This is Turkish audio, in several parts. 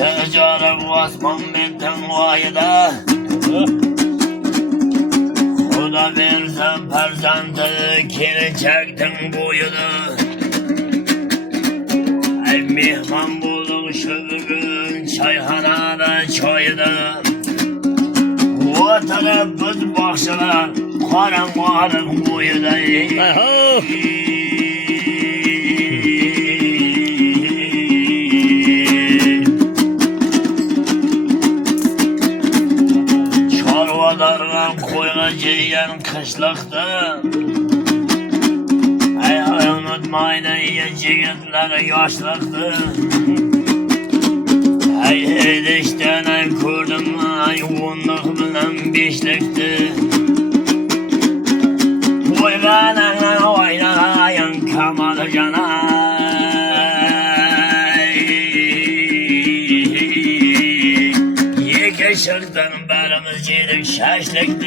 Çecarım Osman Metin vayda Xuda verse perzantı kiri çektin boyunu Ey mihman bulduk şu bugün çayhanada çayda Vatanı biz bakşılar karanlık boyunda Çorvalarla koyuna giyen kışlıkta Ey unutmayın yiyecekler yaşlıktı Ey edişten kurdum yuvunduk bilen beşlikti Koyganın oynayan kamalı cana Şırdan barımız yedik şaşlıktı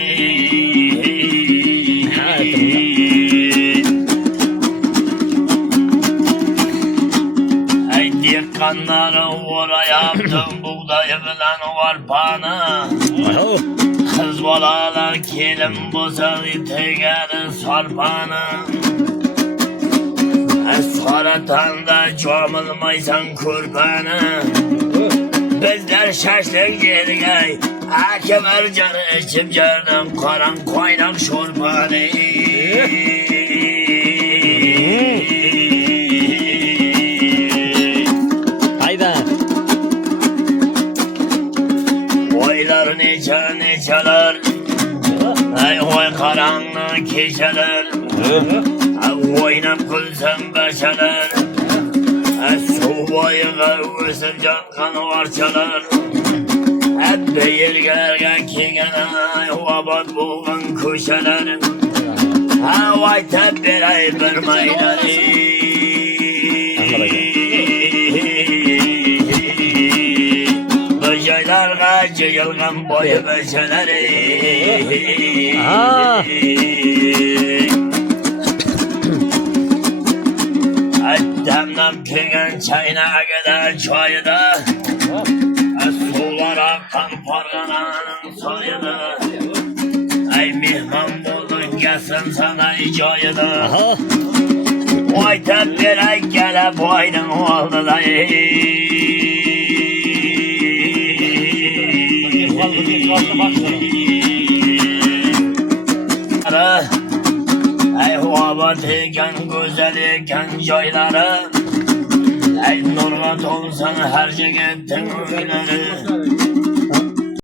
Ey dikkanları vura yaptım buğdayı bilen varpanı Kız balalar kelim bozar tegeri sarpanı Saratanda çomulmaysan kurbanı Bizler şaşlık yedik ey Hakim ercanı içip gördüm karan koynak şorbanı Hayda Oylar neçeler Ey oy karanlık keçeler Oynap gülsem beşeler Su boyuna ısırcan kan varçalar Hep beyirgergen kigene Vabat bulgan köşeler Havay tepbirey vermeyleri Böceylerge cıyılgan boyu beşeleri Demlem kegen çayına kadar çayda Sular akan pargananın sayıda Ey mihman bulduk gelsin sana icayda Vay tepbirey gele boydun oldu da Ey huabat eken güzel eken joyları Ey nurgat olsan her şey ettin öyleri